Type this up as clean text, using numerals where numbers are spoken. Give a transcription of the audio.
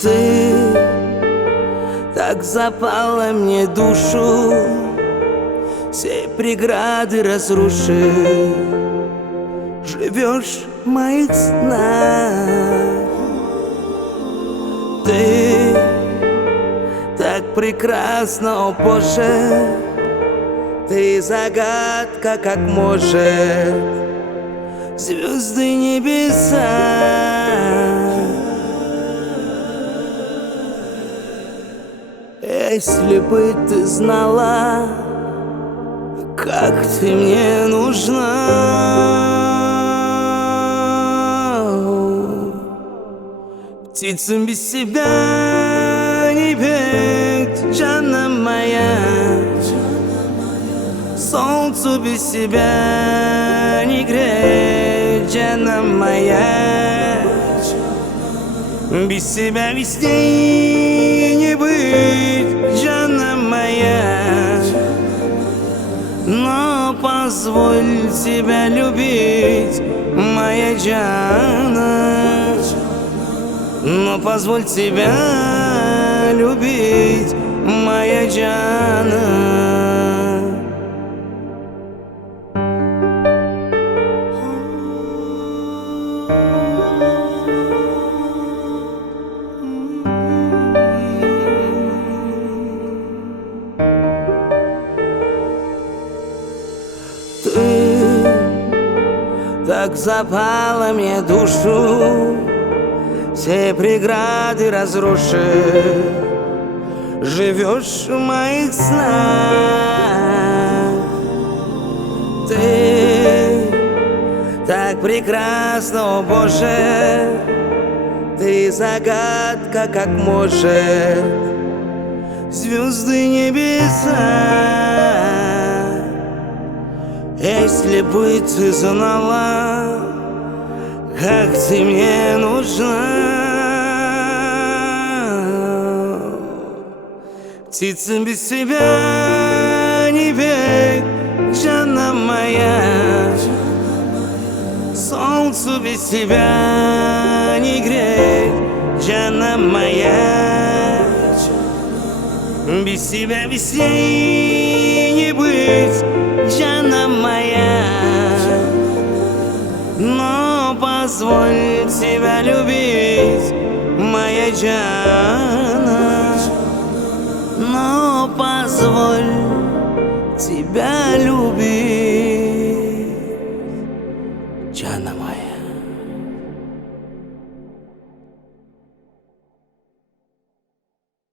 Ты так запала мне душу, все преграды разрушив, живешь в моих снах. Ты так прекрасна, о Боже, ты загадка, как может звезды небеса. Если бы ты знала, как ты мне нужна, птицам без себя не петь, Джанна моя. Солнцу без себя не греть, Джанна моя. Без себя весне не быть, Джанна моя. Но позволь себя любить, моя Джанна. Но позволь себя любить, моя Джанна. Ты так запала мне душу, все преграды разрушив, живешь в моих снах. Ты так прекрасна, о Боже, ты загадка, как может звезды небеса. Если бы ты знала, как ты мне нужна, птицам без себя не петь, Джанна моя. Солнцу без тебя не греть, Джанна моя. Без тебя весне не быть, Джанна моя. Но позволь себя любить, моя Джанна. Но позволь тебя любить.